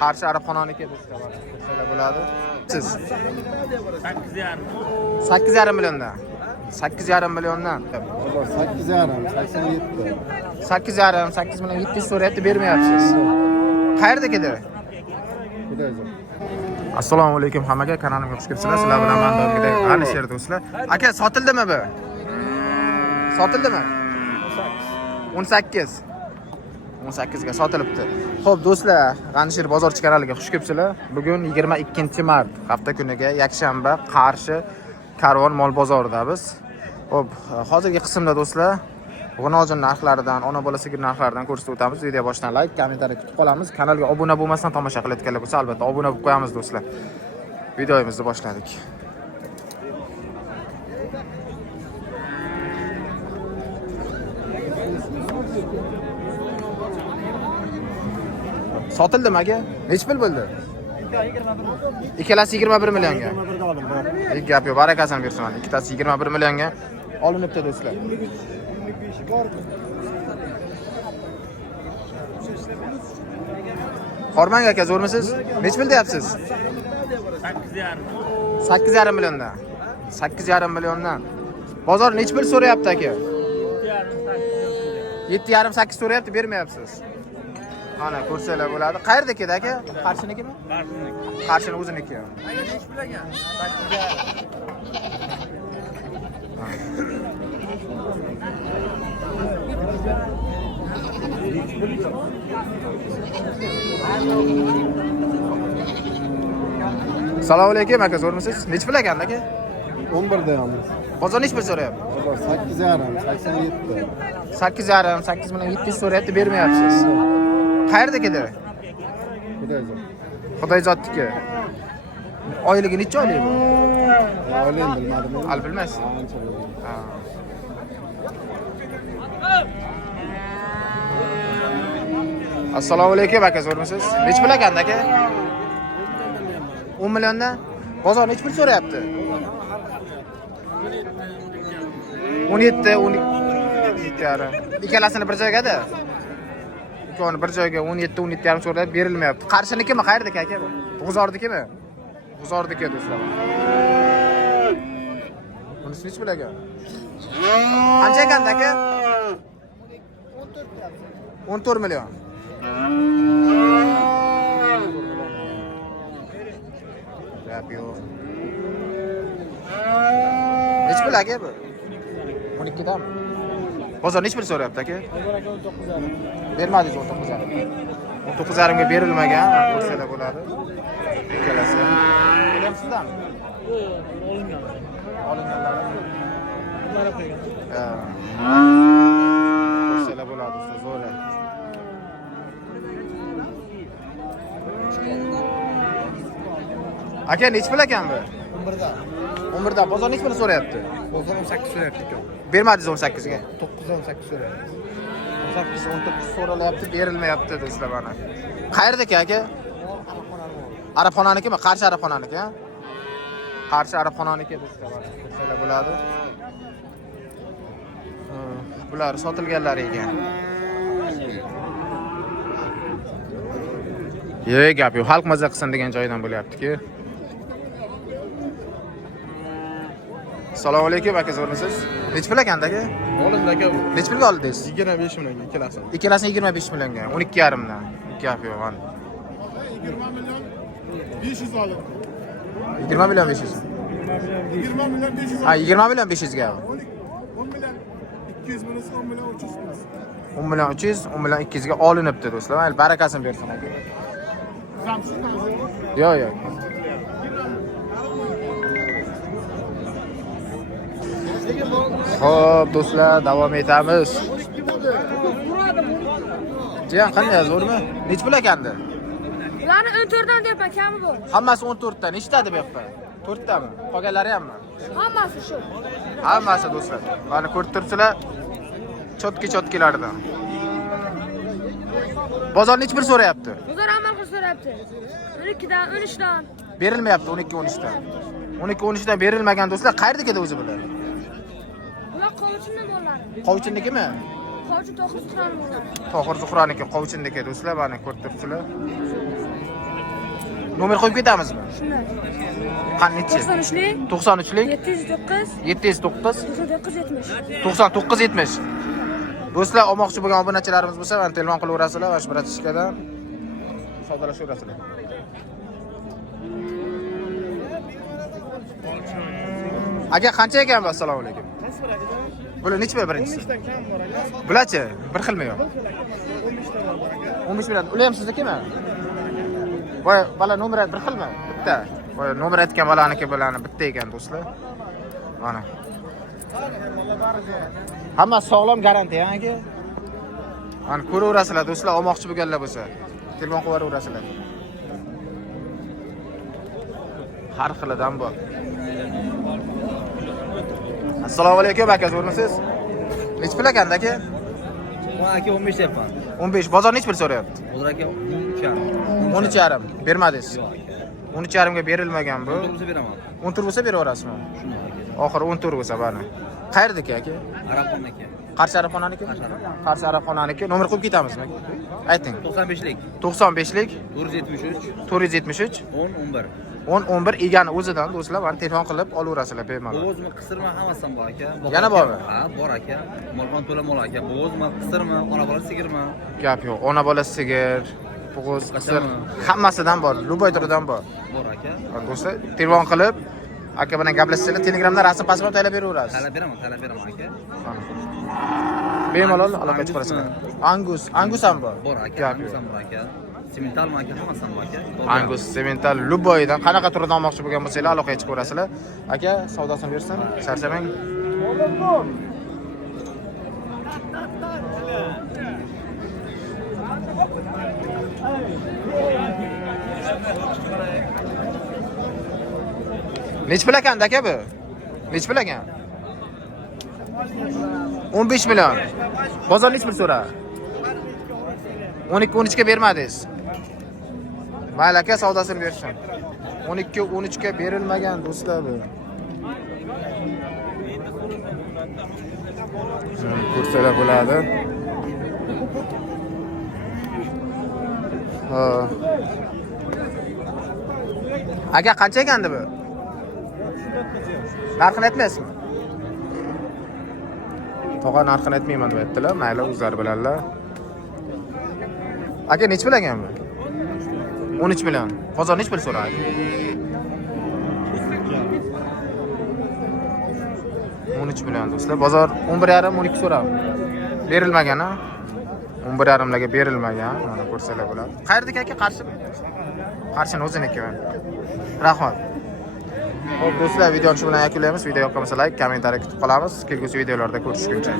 Qarshi Arabxonaniki do'stlar bo'ladi. Siz 8,5 milliondan. 8,5 milliondan. 8,5, 87. 8,5, 8 million 700 so'rayapti, bermayapsiz. Qayerda kedi? Assalomu alaykum hammaga, kanalimga xush kelibsizlar. Sizlar bilan men doimgidek Alisher do'stlar. Aka, sotildimi bu? Sotildimi? 18. 18 ga sotilibdi. Xo'p do'stlar, G'anishir bozorchi kanaliga xush kelibsizlar. Bugun 22-mart, hafta kuniga yakshanba, Qarshi Karvon mol bozoridamiz. Xo'p, hozirgi qismda do'stlar, g'unojin narxlaridan, ona bola sigir narxlaridan ko'rsatib o'tamiz. Video boshidan like, kommentariy kutib qolamiz. Kanalga obuna bo'lmasdan tomosha qilayotganlar bo'lsa, albatta obuna bo'lib qo'yamiz do'stlar. Videomizni boshladik. Sotildimi aka? Nech pul bo'ldi? Ikkalasi 21 millionga. Hech gap yo'q, barakasini bersin. Ikkitasi 21 millionga olinibdi do'stlar. Hormang aka, zo'rmisiz? Nech pul deyapsiz? 8,5 milliondan. 8,5 milliondan. Bozor nech pul so'rayapti aka? 7,5-8 so'rayapti, bermayapsiz. Mana ko'rsanglar bo'ladi. Qayerda kedi aka? Qarshinikimi? Qarshini o'ziniki. Assalomu alaykum aka, zo'rmisiz? Nech pul ekan aka? 11 da yalnız. Bozor nech pul so'rayapti? 8,5, 87. 8,5, 8 million 700 so'rayapti, bermayapsiz. Qayerda kedi? Xudoyzotniki. Oyligi necha oylik bu? Oyligini bilmadim. Al bilmaysiz. Assalomu alaykum aka, zo'rmisiz? Nech pul ekan aka? 10 milliondan. Bozor nech pul so'rayapti? 17, 17,5. Ikkalasini bir joyga-da. Ikkovini bir joyga 17, 17,5 so'rab berilmayapti. Qarshinikimi? Qayerdaki aka bu? G'uzordikimi? G'uzordiki do'stlar. Bunisi nech pul ekan? Qancha ekan aka? 14 million. Gap yo'q. Nech pul aka bu? 12 dan. Bozor nech pul so'rayapti aka? Bermadingiz 19,5. 19,5 ga berilmagan, ko'rsalar bo'ladi. Ikkalasi. Bilamsizlarmi? Olingan. Olinganlari. Ular qo'ygan. Ko'rsalar bo'ladi, zo'r. Aka, nech pul ekan bu? 11 da. 11 dan. Bozor nech pul so'rayapti? Bozor 18 so'rayapti ekan. Bermadingiz 18 ga. 918 so'rayapti. 18, 19 so'ralyapti, berilmayapti do'stlar mana. Qayerdaki aka? Arabxonanikimi? Qarshi Arabxonaniki, ha? Qarshi Arabxonaniki do'stlar mana. Bo'ladi. Bular sotilganlar ekan. Yo'q, gap yo'q. Xalq maza qilsin degan joydan bo'lyapti-ku. Assalomu alaykum aka, zo'rmisiz? Nech pul ekan aka? Olindi aka bu. Nech pulga oldingiz? 25 millionga ikkalasini. Ikkalasini 25 millionga, 12,5 dan. Gap yo'q mana. 20 million 500 oldim. 20 million 500. 20 million 500. Ha, 20 million 500 ga. 10 million 200 million, 10 million 300 million. 10 million 300, 10 million 200 ga olinibdi do'stlar. Mayli, barakasini bersin aka. Yo'q, yo'q. Xo'p, do'stlar, davom etamiz. Jiyan, qanday, zo'rmi? Nech pul ekandi? Ularni 14 dan deyapman, kami bor. Hammasi 14 dan. Nechtadi bu yoqda? 4 tami? Qolganlari hammi? Hammasi shu. Hammasi do'stlar. Mana ko'rib turibsizlar. Chotki-chotkilaridan. Bozor nech pul so'rayapti? Bozor amal qilib so'rayapti. 12 dan, 13 dan. Berilmayapti 12-13 dan. 12-13 dan berilmagan do'stlar. Qayerda kedi o'zi bular? Ular qovuchindan bo'ladi. Qovuchinnikimi? Qovchi to'qqiz turan bo'ladi. Tohir Zuhroniki Qovchindagi do'stlar, mana ko'rib turibsizlar. Nomer qo'yib ketamizmi? Shunday. Qancha? 93lik 93lik 709 709 99 70. 99 70. Do'stlar, olmoqchi bo'lgan obunachilarimiz bo'lsa, mana telefon qilaverasizlar va shpratishkadan savdolashaverasizlar. Aka qancha ekan bu? Assalomu alaykum. Bular necha birinchisi? 15 dan kam bor aka. Bularchi? Bir xilmi yo'q? 15 dan bor aka. 15 bilan. Ular ham siznikimi? Voy, bala nomer bir xilmi? Bitta. Voy, nomer aytgan balaniki bilan bitta ekan do'stlar. Mana. Hamma sog'lom garantiya aka. Mana ko'raverasizlar do'stlar, olmoqchi bo'lganlar bo'lsa. Telefon qilib yuborasizlar. Har xilidan bor. Assalomu alaykum aka, zo'rmisiz? Nech pul ekanda aka? Bu aka 15 deyapman. 15. Bozor nech pul so'rayapti? Hozir aka 13.5. 13.5. Bermadingiz. Yo'q aka. 13.5 ga berilmagan bu. Tursa beraman. 10 tur bo'lsa beraverasizmi? Shuni aka. Oxiri 10 tur bo'lsa bani. Qayerdaki aka? Arabxon aka. Qarshi Arabxonaniki? Qarshi Arabxonaniki. Nomer qo'yib ketamizmi? Ayting. 95lik 95lik 473 473 10 11. 10 11 egani o'zidan do'stlar, mana telefon qilib olaverasizlar bemalol. Bo'g'izmi, qisirma hammasidan bor aka. Yana bormi? Ha, bor aka. Molxon to'la mol aka. Bo'g'izmi, qisirma, ona bola sigirma. Gap yo'q. Ona bola sigir, bo'g'iz, qisir, Qasam. hammasidan bor. Luboy turidan bor. Bor aka. Do'stlar, telefon qilib aka bilan gaplashsanglar, Telegramda rasm pasport taylab beraverasiz. Talab beraman aka. Bemalol aloqa chiqarasizlar. Angus ham bor. Bor aka. Gap yo'q. Hammasidan bor aka. Sementalmi aka, hammasidan bor aka. Angus, semental, Luboydan qanaqa turidan olmoqchi bo'lgan bo'lsanglar, aloqaga chiqaverasizlar. Aka, savdosini bersin, charchamang. Nech pul ekan aka bu? Nech pul ekan? 15 million. Bozor nech pul so'ra? 12 ga bermadingiz. Mayli aka, savdosini bersin. 12 ga berilmagan do'stlar bu. Ko'rsalar bo'ladi. Ha. Aka qancha ekandi bu? Narxini aytmaysizmi? Tog'a narxini aytmayman deyaptilar. Mayli, o'zlari bilanlar. Aka nech pul ekan bu? 13 million. Bozor nech pul so'radi? 13 million do'stlar. Bozor 11.5 12 so'rab. Berilmagan ha? 11.5 larga berilmagan. Mana ko'rsalar bo'ladi. Qayerdaki aka? Qarshimi? Qarshini o'ziniki. Rahmat. Xo'p do'stlar, videoni shu bilan yakunlaymiz. Video yoqqan bo'lsa like, kommentariy kutib qolamiz. Kelgusi videolarda ko'rishguncha.